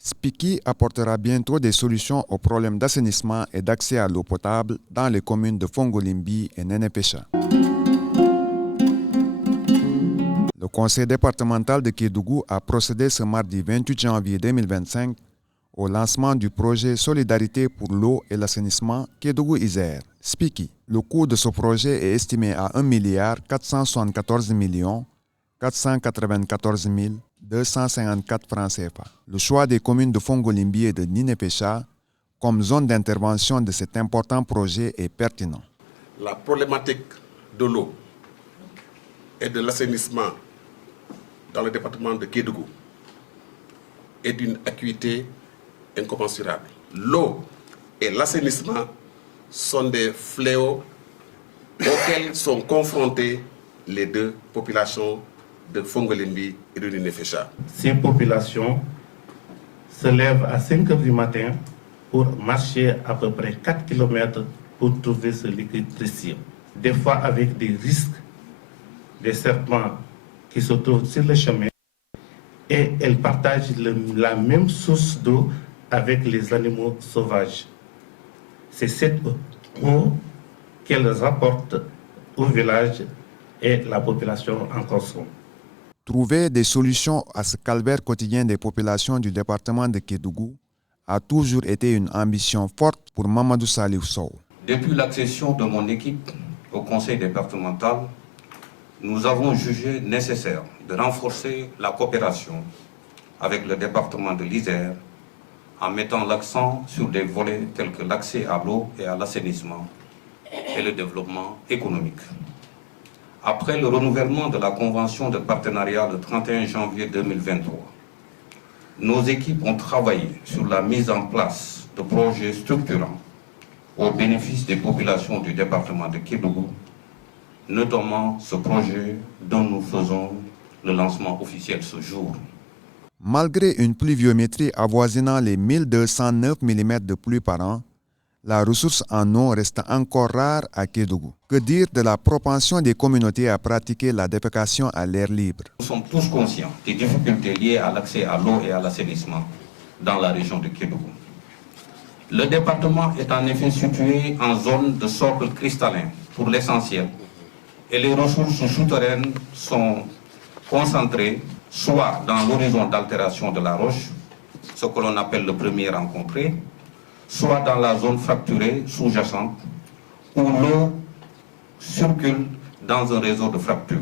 Spiki apportera bientôt des solutions aux problèmes d'assainissement et d'accès à l'eau potable dans les communes de Fongolimbi et Nenepécha. Le conseil départemental de Kédougou a procédé ce mardi 28 janvier 2025 au lancement du projet Solidarité pour l'eau et l'assainissement Kédougou-Isère, Spiki. Le coût de ce projet est estimé à 1 474 494 254 francs CFA. Le choix des communes de Fongolimbi et de Ninepécha comme zone d'intervention de cet important projet est pertinent. La problématique de l'eau et de l'assainissement dans le département de Kédougou est d'une acuité incommensurable. L'eau et l'assainissement sont des fléaux auxquels sont confrontées les deux populations de Fongolimbi et de Ninepécha. Ces populations se lèvent à 5 h du matin pour marcher à peu près 4 km pour trouver ce liquide précieux. Des fois avec des risques, des serpents qui se trouvent sur le chemin, et elles partagent la même source d'eau avec les animaux sauvages. C'est cette eau qu'elles rapportent au village et la population en consomme. Trouver des solutions à ce calvaire quotidien des populations du département de Kédougou a toujours été une ambition forte pour Mamadou Salif Sow. Depuis l'accession de mon équipe au conseil départemental, nous avons jugé nécessaire de renforcer la coopération avec le département de l'Isère en mettant l'accent sur des volets tels que l'accès à l'eau et à l'assainissement et le développement économique. Après le renouvellement de la convention de partenariat le 31 janvier 2023, nos équipes ont travaillé sur la mise en place de projets structurants au bénéfice des populations du département de Kédougou, notamment ce projet dont nous faisons le lancement officiel ce jour. Malgré une pluviométrie avoisinant les 1209 mm de pluie par an, la ressource en eau reste encore rare à Kédougou. Que dire de la propension des communautés à pratiquer la défécation à l'air libre? Nous sommes tous conscients des difficultés liées à l'accès à l'eau et à l'assainissement dans la région de Kédougou. Le département est en effet situé en zone de socle cristallin pour l'essentiel et les ressources souterraines sont concentrées soit dans l'horizon d'altération de la roche, ce que l'on appelle le premier rencontré, soit dans la zone fracturée sous-jacente, où l'eau circule dans un réseau de fractures.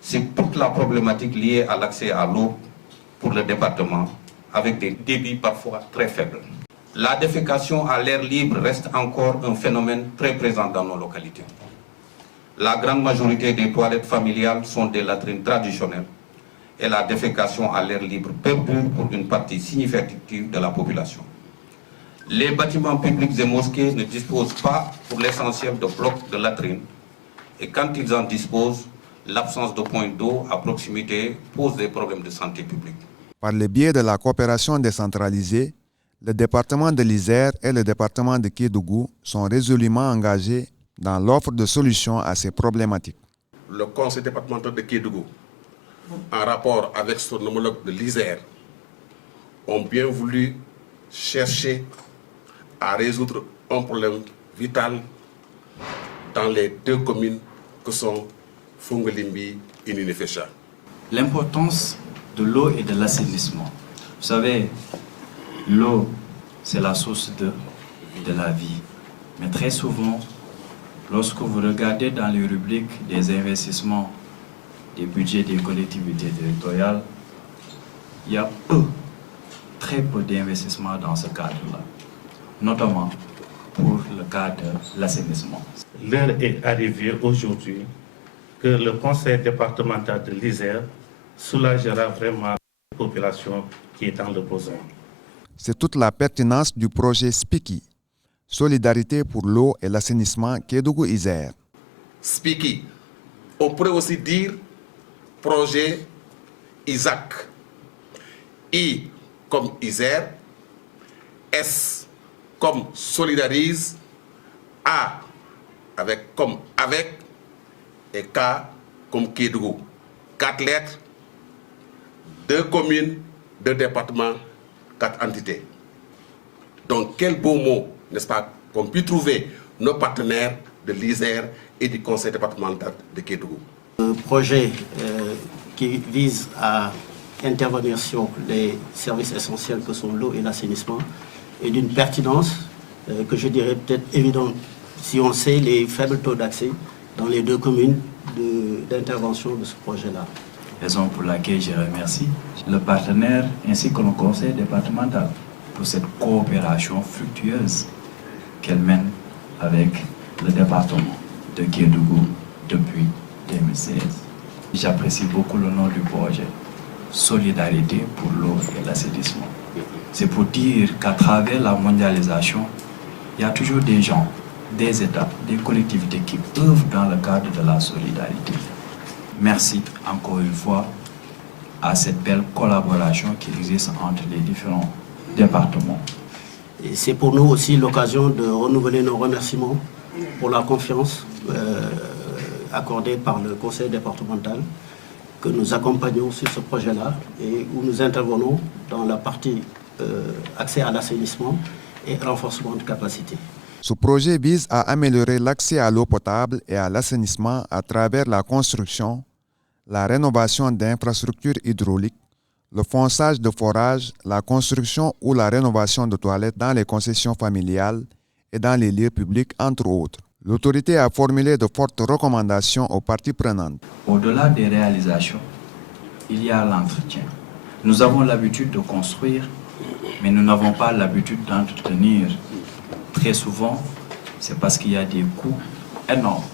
C'est toute la problématique liée à l'accès à l'eau pour le département, avec des débits parfois très faibles. La défécation à l'air libre reste encore un phénomène très présent dans nos localités. La grande majorité des toilettes familiales sont des latrines traditionnelles et la défécation à l'air libre perdure pour une partie significative de la population. Les bâtiments publics et mosquées ne disposent pas pour l'essentiel de blocs de latrines et quand ils en disposent, l'absence de points d'eau à proximité pose des problèmes de santé publique. Par le biais de la coopération décentralisée, le département de l'Isère et le département de Kédougou sont résolument engagés dans l'offre de solutions à ces problématiques. Le conseil départemental de Kédougou, en rapport avec son homologue de l'Isère, ont bien voulu chercher à résoudre un problème vital dans les deux communes que sont Fongolimbi et Ninepécha. L'importance de l'eau et de l'assainissement. Vous savez, l'eau, c'est la source de la vie. Mais très souvent, lorsque vous regardez dans les rubriques des investissements des budgets des collectivités territoriales, il y a très peu d'investissements dans ce cadre-là, notamment pour le cadre de l'assainissement. L'heure est arrivée aujourd'hui que le conseil départemental de l'Isère soulagera vraiment la population qui est dans le besoin. C'est toute la pertinence du projet Spiki, Solidarité pour l'eau et l'assainissement Kédougou-Isère. Spiki, on pourrait aussi dire projet Isaac. I comme Isère, S comme solidarise, A comme avec et K comme Kédougou. 4 lettres, 2 communes, 2 départements, 4 entités. Donc quel beau mot, n'est-ce pas, qu'on puisse trouver nos partenaires de l'ISER et du conseil départemental de Kédougou. Un projet qui vise à intervenir sur les services essentiels que sont l'eau et l'assainissement et d'une pertinence que je dirais peut-être évidente si on sait les faibles taux d'accès dans les 2 communes d'intervention de ce projet-là. Raison pour laquelle je remercie le partenaire ainsi que le conseil départemental pour cette coopération fructueuse qu'elle mène avec le département de Kédougou depuis 2016. J'apprécie beaucoup le nom du projet, Solidarité pour l'eau et l'assainissement. C'est pour dire qu'à travers la mondialisation, il y a toujours des gens, des États, des collectivités qui œuvrent dans le cadre de la solidarité. Merci encore une fois à cette belle collaboration qui existe entre les différents départements. Et c'est pour nous aussi l'occasion de renouveler nos remerciements pour la confiance accordée par le conseil départemental que nous accompagnons sur ce projet-là et où nous intervenons dans la partie accès à l'assainissement et renforcement de capacité. Ce projet vise à améliorer l'accès à l'eau potable et à l'assainissement à travers la construction, la rénovation d'infrastructures hydrauliques, le fonçage de forages, la construction ou la rénovation de toilettes dans les concessions familiales et dans les lieux publics, entre autres. L'autorité a formulé de fortes recommandations aux parties prenantes. Au-delà des réalisations, il y a l'entretien. Nous avons l'habitude de construire, mais nous n'avons pas l'habitude d'entretenir. Très souvent, c'est parce qu'il y a des coûts énormes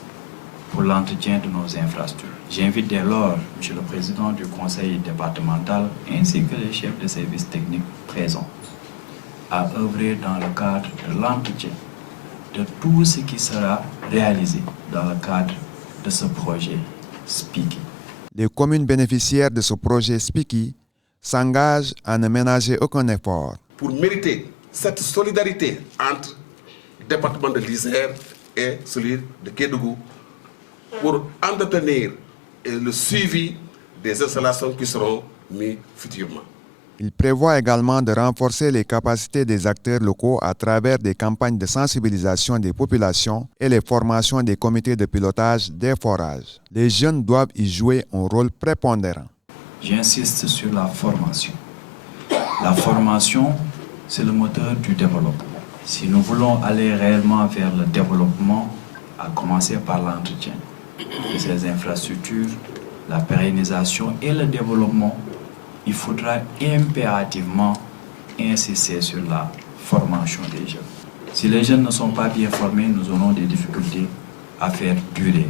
pour l'entretien de nos infrastructures. J'invite dès lors M. le Président du Conseil départemental ainsi que les chefs de services techniques présents à œuvrer dans le cadre de l'entretien de tout ce qui sera réalisé dans le cadre de ce projet SPIKI. Les communes bénéficiaires de ce projet SPIKI s'engagent à ne ménager aucun effort. Pour mériter cette solidarité entre le département de l'Isère et celui de Kédougou, pour entretenir le suivi des installations qui seront mises futurement. Il prévoit également de renforcer les capacités des acteurs locaux à travers des campagnes de sensibilisation des populations et les formations des comités de pilotage des forages. Les jeunes doivent y jouer un rôle prépondérant. J'insiste sur la formation. La formation, c'est le moteur du développement. Si nous voulons aller réellement vers le développement, à commencer par l'entretien de ces infrastructures, la pérennisation et le développement, il faudra impérativement insister sur la formation des jeunes. Si les jeunes ne sont pas bien formés, nous aurons des difficultés à faire durer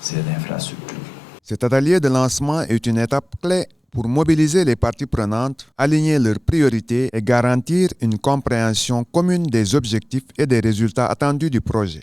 ces infrastructures. Cet atelier de lancement est une étape clé pour mobiliser les parties prenantes, aligner leurs priorités et garantir une compréhension commune des objectifs et des résultats attendus du projet.